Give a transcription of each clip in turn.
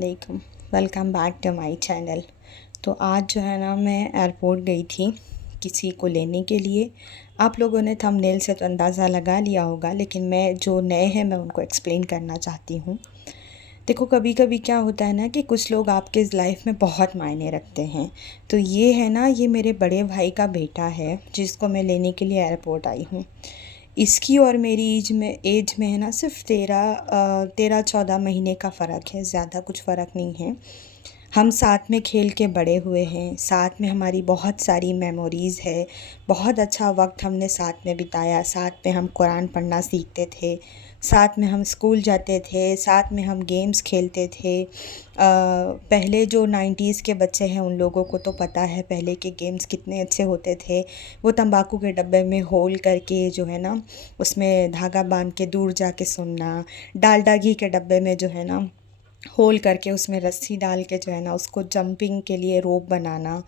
अस्सलामुअलैकुम। Welcome back to my channel. तो आज जो है ना, मैं एयरपोर्ट गई थी किसी को लेने के लिए। आप लोगों ने थंबनेल से तो अंदाज़ा लगा लिया होगा, लेकिन मैं जो नए हैं मैं उनको एक्सप्लेन करना चाहती हूँ। देखो, कभी कभी क्या होता है ना कि कुछ लोग आपके लाइफ में बहुत मायने रखते हैं। तो ये है ना, ये मेरे बड़े भाई का बेटा है जिसको मैं लेने के लिए एयरपोर्ट आई हूँ। इसकी और मेरी एज में है ना, सिर्फ 13-14 महीने का फ़र्क है, ज़्यादा कुछ फ़र्क नहीं है। हम साथ में खेल के बड़े हुए हैं, साथ में हमारी बहुत सारी मेमोरीज़ है। बहुत अच्छा वक्त हमने साथ में बिताया, साथ में हम कुरान पढ़ना सीखते थे, साथ में हम स्कूल जाते थे, साथ में हम गेम्स खेलते थे। पहले जो 90s के बच्चे हैं उन लोगों को तो पता है पहले के गेम्स कितने अच्छे होते थे। वो तंबाकू के डब्बे में होल करके जो है ना, उसमें धागा बांध के दूर जाके सुनना, डालडा घी के डब्बे में जो है ना होल करके उसमें रस्सी डाल के जो है ना उसको जंपिंग के लिए रोप बनाना,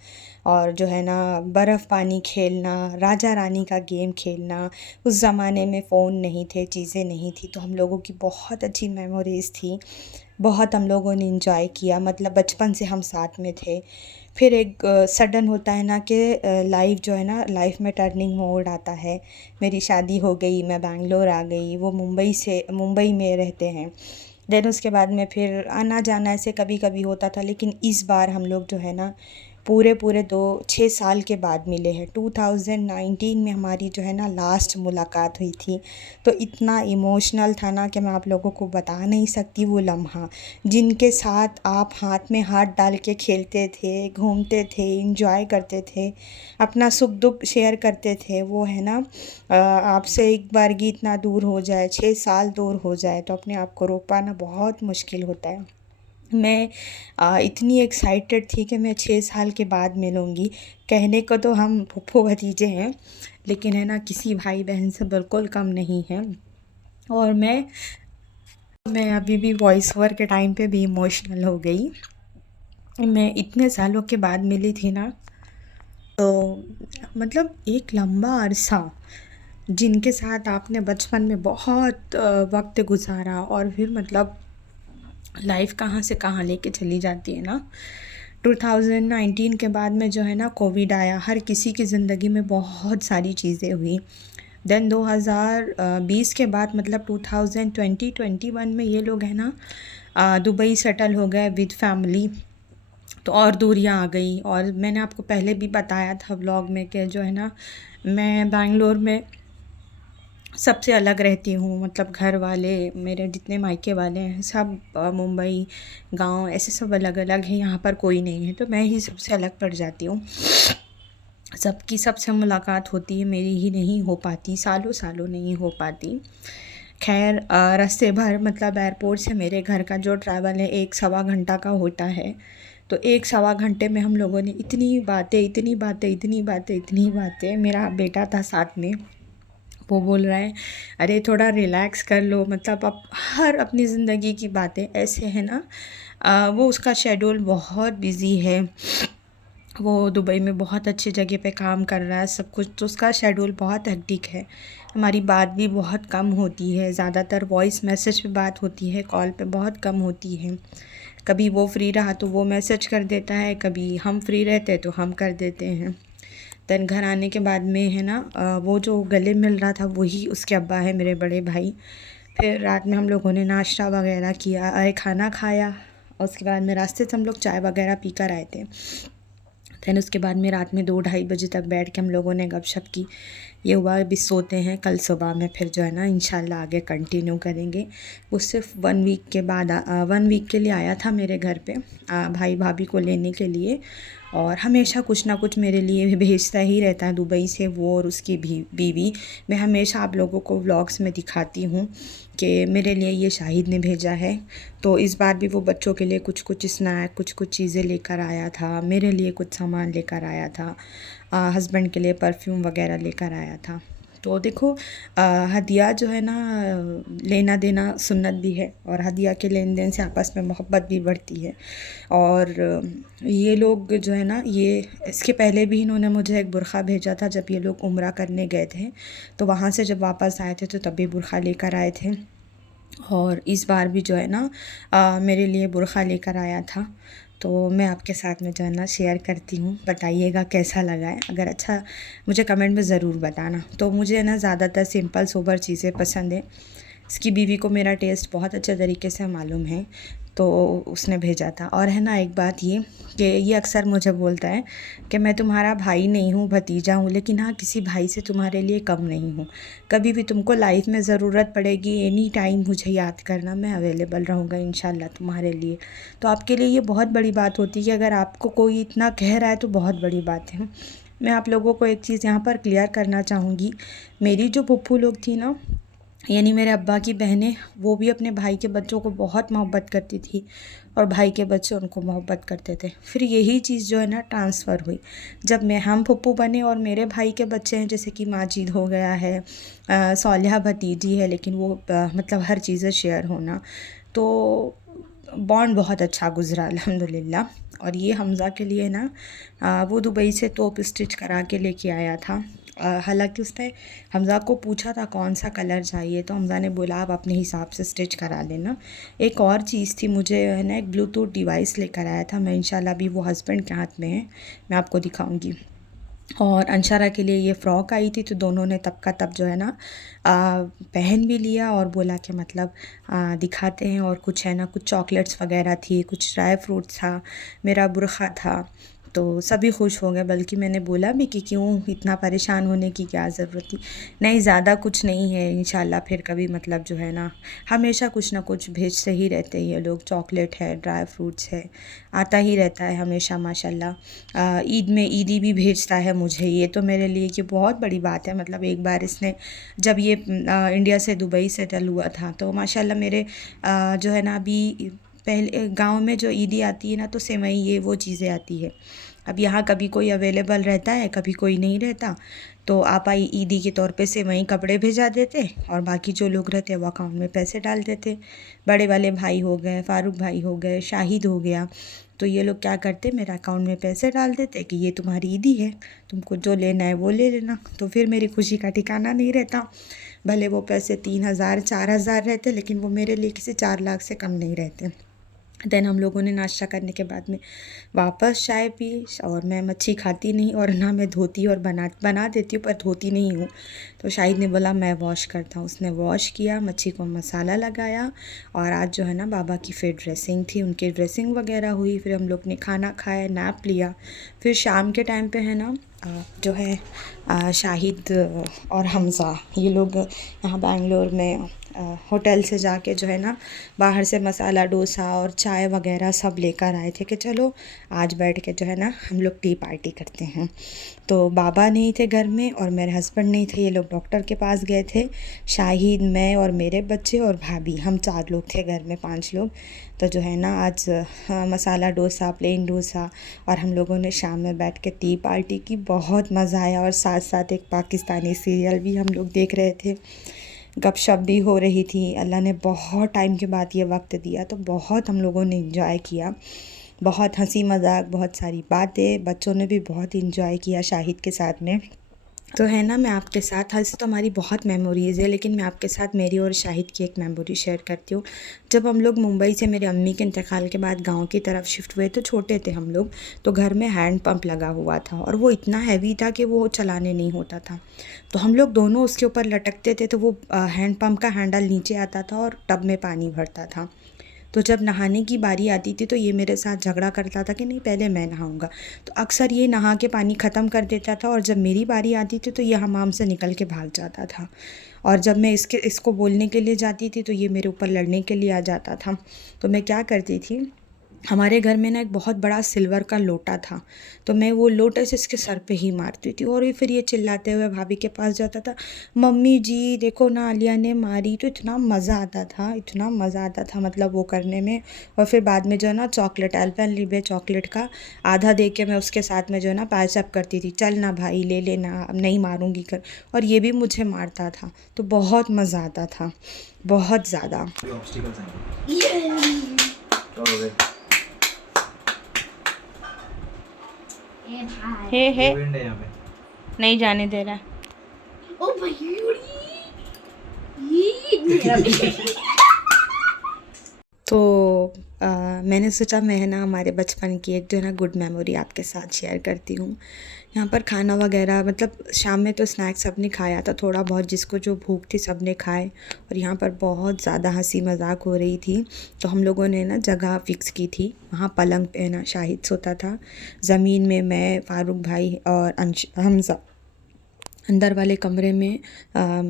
और जो है ना बर्फ़ पानी खेलना, राजा रानी का गेम खेलना। उस ज़माने में फ़ोन नहीं थे, चीज़ें नहीं थी, तो हम लोगों की बहुत अच्छी मेमोरीज़ थी। बहुत हम लोगों ने इंजॉय किया, मतलब बचपन से हम साथ में थे। फिर एक सडन होता है ना कि लाइफ जो है ना, लाइफ में टर्निंग मोड आता है। मेरी शादी हो गई, मैं बैंगलोर आ गई, वो मुंबई में रहते हैं। देन उसके बाद में फिर आना जाना ऐसे कभी कभी होता था, लेकिन इस बार हम लोग जो है ना पूरे पूरे 6 साल के बाद मिले हैं। 2019 में हमारी जो है ना लास्ट मुलाकात हुई थी। तो इतना इमोशनल था ना कि मैं आप लोगों को बता नहीं सकती वो लम्हा। जिनके साथ आप हाथ में हाथ डाल के खेलते थे, घूमते थे, इंजॉय करते थे, अपना सुख दुख शेयर करते थे, वो है ना आपसे एक बार इतना दूर हो जाए, 6 साल दूर हो जाए, तो अपने आप को रोक पाना बहुत मुश्किल होता है। मैं इतनी एक्साइटेड थी कि मैं 6 साल के बाद मिलूँगी। कहने को तो हम फूफो भतीजे हैं, लेकिन है ना किसी भाई बहन से बिल्कुल कम नहीं हैं। और मैं अभी भी वॉइस ओवर के टाइम पे भी इमोशनल हो गई। मैं इतने सालों के बाद मिली थी ना, तो मतलब एक लंबा अरसा जिनके साथ आपने बचपन में बहुत वक्त गुजारा, और फिर मतलब लाइफ कहाँ से कहाँ लेके चली जाती है ना। 2019 के बाद में जो है ना कोविड आया, हर किसी की ज़िंदगी में बहुत सारी चीज़ें हुई। देन 2020 के बाद मतलब 2021 में ये लोग है ना दुबई सेटल हो गए विद फैमिली। तो और दूरियां आ गई, और मैंने आपको पहले भी बताया था व्लॉग में कि जो है ना मैं बैंगलोर में सबसे अलग रहती हूँ। मतलब घर वाले मेरे जितने मायके वाले हैं सब मुंबई गांव ऐसे सब अलग अलग हैं, यहाँ पर कोई नहीं है, तो मैं ही सबसे अलग पड़ जाती हूँ। सबकी सबसे मुलाकात होती है, मेरी ही नहीं हो पाती, सालों सालों नहीं हो पाती। खैर रास्ते भर मतलब एयरपोर्ट से मेरे घर का जो ट्रैवल है 1-1.25 घंटा का होता है। तो 1-1.25 घंटे में हम लोगों ने इतनी बातें। मेरा बेटा था साथ में, वो बोल रहा है अरे थोड़ा रिलैक्स कर लो, मतलब अब हर अपनी ज़िंदगी की बातें ऐसे है ना। वो उसका शेड्यूल बहुत बिज़ी है, वो दुबई में बहुत अच्छी जगह पे काम कर रहा है सब कुछ, तो उसका शेड्यूल बहुत हेक्टिक है। हमारी बात भी बहुत कम होती है, ज़्यादातर वॉइस मैसेज पे बात होती है, कॉल पे बहुत कम होती है। कभी वो फ्री रहा तो वो मैसेज कर देता है, कभी हम फ्री रहते तो हम कर देते हैं। देन घर आने के बाद में है ना वो जो गले मिल रहा था वही उसके अब्बा है, मेरे बड़े भाई। फिर रात में हम लोगों ने नाश्ता वगैरह किया, खाना खाया, और उसके बाद में रास्ते से हम लोग चाय वगैरह पी कर आए थे। दैन उसके बाद में रात में 2-2:30 बजे तक बैठ के हम लोगों ने गपशप की। ये हुआ अभी सोते हैं, कल सुबह में फिर जो है ना इंशाल्लाह आगे कंटिन्यू करेंगे। वो सिर्फ 1 वीक के बाद 1 वीक के लिए आया था मेरे घर पे भाई भाभी को लेने के लिए, और हमेशा कुछ ना कुछ मेरे लिए भेजता ही रहता है दुबई से, वो और उसकी बीवी। मैं हमेशा आप लोगों को व्लॉग्स में दिखाती हूँ कि मेरे लिए ये शाहिद ने भेजा है। तो इस बार भी वो बच्चों के लिए कुछ कुछ स्नैक कुछ कुछ चीज़ें लेकर आया था, मेरे लिए कुछ सामान लेकर आया था, हस्बैंड के लिए परफ्यूम वगैरह लेकर आया था। तो देखो हदिया जो है ना लेना देना सुन्नत भी है, और हदिया के लेन देन से आपस में मोहब्बत भी बढ़ती है। और ये लोग जो है ना, ये इसके पहले भी इन्होंने मुझे एक बुरख़ा भेजा था जब ये लोग उम्रा करने गए थे, तो वहाँ से जब वापस आए थे तो तभी बुरख़ा लेकर आए थे। और इस बार भी जो है ना मेरे लिए बुर्ख़ा लेकर आया था। तो मैं आपके साथ में जो है ना शेयर करती हूँ, बताइएगा कैसा लगा है। अगर अच्छा मुझे कमेंट में ज़रूर बताना। तो मुझे ना ज़्यादातर सिंपल सोबर चीज़ें पसंद है। इसकी बीवी को मेरा टेस्ट बहुत अच्छे तरीके से मालूम है, तो उसने भेजा था। और है ना एक बात ये कि ये अक्सर मुझे बोलता है कि मैं तुम्हारा भाई नहीं हूँ, भतीजा हूँ, लेकिन हाँ किसी भाई से तुम्हारे लिए कम नहीं हूँ। कभी भी तुमको लाइफ में ज़रूरत पड़ेगी एनी टाइम मुझे याद करना, मैं अवेलेबल रहूँगा इंशाल्लाह तुम्हारे लिए। तो आपके लिए ये बहुत बड़ी बात होती है कि अगर आपको कोई इतना कह रहा है तो बहुत बड़ी बात है। मैं आप लोगों को एक चीज़ यहाँ पर क्लियर करना चाहूँगी, मेरी जो फूफू लोग थी ना, यानी मेरे अब्बा की बहनें, वो भी अपने भाई के बच्चों को बहुत मोहब्बत करती थी और भाई के बच्चे उनको मोहब्बत करते थे। फिर यही चीज़ जो है ना ट्रांसफ़र हुई जब हम फूफू बने और मेरे भाई के बच्चे हैं, जैसे कि माजिद हो गया है, सौलिहा भतीजी है, लेकिन वो मतलब हर चीज़ें शेयर होना, तो बॉन्ड बहुत अच्छा गुज़रा अल्हम्दुलिल्लाह। और ये हमज़ा के लिए ना वो दुबई से तोप स्टिच करा के लेके आया था। हालांकि उसने हमज़ा को पूछा था कौन सा कलर चाहिए, तो हमज़ा ने बोला आप अपने हिसाब से स्टिच करा लेना। एक और चीज़ थी, मुझे है ना एक ब्लूटूथ डिवाइस लेकर आया था, मैं इंशाल्लाह भी वो हस्बैंड के हाथ में है, मैं आपको दिखाऊंगी। और अंशारा के लिए ये फ़्रॉक आई थी, तो दोनों ने तब का तब जो है ना पहन भी लिया और बोला कि मतलब दिखाते हैं। और कुछ है ना कुछ चॉकलेट्स वगैरह थी, कुछ ड्राई फ्रूट था, मेरा बुरख़ा था, तो सभी खुश हो गए। बल्कि मैंने बोला भी कि क्यों इतना परेशान होने की क्या ज़रूरत थी, नहीं ज़्यादा कुछ नहीं है, इंशाल्लाह फिर कभी मतलब जो है ना हमेशा कुछ ना कुछ भेजते ही रहते हैं ये लोग, चॉकलेट है, ड्राई फ्रूट्स है, आता ही रहता है हमेशा माशाल्लाह। ईद में ईदी भी भेजता है मुझे, ये तो मेरे लिए ये बहुत बड़ी बात है। मतलब एक बार इसने जब ये इंडिया से दुबई सेटल हुआ था, तो माशाल्लाह मेरे जो है ना अभी पहले गांव में जो ईदी आती है ना, तो सेवई ये वो चीज़ें आती है। अब यहाँ कभी कोई अवेलेबल रहता है, कभी कोई नहीं रहता, तो आपा ईदी के तौर पे सेवई कपड़े भेजा देते और बाकी जो लोग रहते वो अकाउंट में पैसे डाल देते। बड़े वाले भाई हो गए, फ़ारूक भाई हो गए, शाहिद हो गया, तो ये लोग क्या करते मेरे अकाउंट में पैसे डाल देते कि ये तुम्हारी ईदी है, तुमको जो लेना है वो ले लेना। तो फिर मेरी खुशी का ठिकाना नहीं रहता, भले वो पैसे 3,000 4,000 रहते, लेकिन वो मेरे लिए किसी 4 लाख से कम नहीं रहते। देन हम लोगों ने नाश्ता करने के बाद में वापस चाय पी, और मैं मच्छी खाती नहीं और ना मैं धोती, और बना देती हूँ पर धोती नहीं हूँ। तो शाहिद ने बोला मैं वॉश करता हूँ, उसने वॉश किया, मच्छी को मसाला लगाया। और आज जो है ना बाबा की फिर ड्रेसिंग थी, उनकी ड्रेसिंग वगैरह हुई, फिर हम लोग ने खाना खाया, नैप लिया। फिर शाम के टाइम पे है ना जो है शाहिद और हमज़ा ये लोग यहाँ बेंगलोर में होटल से जाके जो है ना बाहर से मसाला डोसा और चाय वगैरह सब लेकर आए थे कि चलो आज बैठ के जो है ना हम लोग टी पार्टी करते हैं। तो बाबा नहीं थे घर में और मेरे हस्बैंड नहीं थे, ये लोग डॉक्टर के पास गए थे। शाहिद, मैं और मेरे बच्चे और भाभी, हम 4 लोग थे घर में, 5 लोग। तो जो है ना आज मसाला डोसा, प्लेन डोसा, और हम लोगों ने शाम में बैठ के टी पार्टी की, बहुत मज़ा आया। और साथ साथ एक पाकिस्तानी सीरियल भी हम लोग देख रहे थे, गपशप भी हो रही थी। अल्लाह ने बहुत टाइम के बाद ये वक्त दिया, तो बहुत हम लोगों ने इंजॉय किया, बहुत हंसी मजाक, बहुत सारी बातें, बच्चों ने भी बहुत इंजॉय किया शाहिद के साथ में। तो है ना मैं आपके साथ, ऐसे तो हमारी बहुत मेमोरीज़ है, लेकिन मैं आपके साथ मेरी और शाहिद की एक मेमोरी शेयर करती हूँ। जब हम लोग मुंबई से मेरे अम्मी के इंतकाल के बाद गांव की तरफ शिफ्ट हुए, तो छोटे थे हम लोग, तो घर में हैंड पंप लगा हुआ था और वो इतना हैवी था कि वो चलाने नहीं होता था। तो हम लोग दोनों उसके ऊपर लटकते थे, तो वो हैंड पंप का हैंडल नीचे आता था और टब में पानी भरता था। तो जब नहाने की बारी आती थी, तो ये मेरे साथ झगड़ा करता था कि नहीं पहले मैं नहाऊंगा। तो अक्सर ये नहा के पानी ख़त्म कर देता था, और जब मेरी बारी आती थी तो ये हमाम से निकल के भाग जाता था। और जब मैं इसको बोलने के लिए जाती थी, तो ये मेरे ऊपर लड़ने के लिए आ जाता था। तो मैं क्या करती थी, हमारे घर में ना एक बहुत बड़ा सिल्वर का लोटा था, तो मैं वो लोटे से इसके सर पे ही मारती थी, और फिर ये चिल्लाते हुए भाभी के पास जाता था, मम्मी जी देखो ना आलिया ने मारी। तो इतना मज़ा आता था, इतना मज़ा आता था मतलब वो करने में। और फिर बाद में जो है ना चॉकलेट, अल्पेनलीबे चॉकलेट का आधा दे के मैं उसके साथ में जो है ना पैचअप करती थी, चल ना भाई ले लेना, अब नहीं मारूंगी कर। और ये भी मुझे मारता था, तो बहुत मज़ा आता था, बहुत ज़्यादा। हे नहीं जाने दे रहा। ओ मयूरी, ये मेरा मैंने सोचा मैं है ना हमारे बचपन की एक जो है ना गुड मेमोरी आपके साथ शेयर करती हूँ। यहाँ पर खाना वगैरह मतलब शाम में तो स्नैक्स सबने खाया था, थोड़ा बहुत जिसको जो भूख थी सबने खाए। और यहाँ पर बहुत ज़्यादा हंसी मजाक हो रही थी, तो हम लोगों ने ना जगह फ़िक्स की थी। वहाँ पलंग पे ना शाहिद सोता था, ज़मीन में मैं, फ़ारूक भाई और हमज़ा, अंदर वाले कमरे में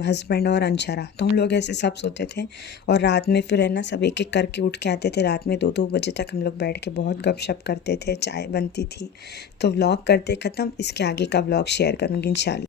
हस्बैंड और अंशरा। तो हम लोग ऐसे सब सोते थे। और रात में फिर है ना सब एक एक करके उठ के आते थे। रात में 2-2 बजे तक हम लोग बैठ के बहुत गपशप करते थे, चाय बनती थी। तो व्लॉग करते ख़त्म, इसके आगे का व्लॉग शेयर करूँगी इंशाल्लाह।